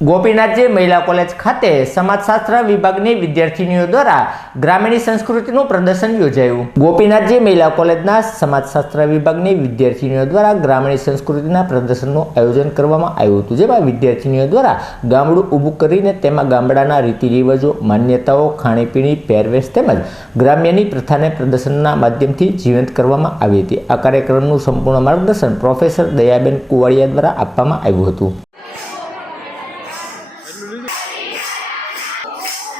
ગોપીનાથજી મહિલા કોલેજ ખાતે સમાજશાસ્ત્ર વિભાગની વિદ્યાર્થીનીઓ દ્વારા ગ્રામીણ સંસ્કૃતિનું પ્રદર્શન યોજાયું. ગોપીનાથજી મહિલા કોલેજના સમાજશાસ્ત્ર વિભાગની વિદ્યાર્થીનીઓ દ્વારા ગ્રામીણ સંસ્કૃતિના પ્રદર્શનનું આયોજન કરવામાં આવ્યું હતું, જેમાં વિદ્યાર્થીનીઓ દ્વારા ગામડું ઊભું કરીને તેમાં ગામડાના રીતિ રિવાજો, માન્યતાઓ, ખાણીપીણી, પહેરવેશ તેમજ ગ્રામ્યની પ્રથાને પ્રદર્શનના માધ્યમથી જીવંત કરવામાં આવી હતી. આ કાર્યક્રમનું સંપૂર્ણ માર્ગદર્શન પ્રોફેસર દયાબેન કુવાડિયા દ્વારા આપવામાં આવ્યું હતું.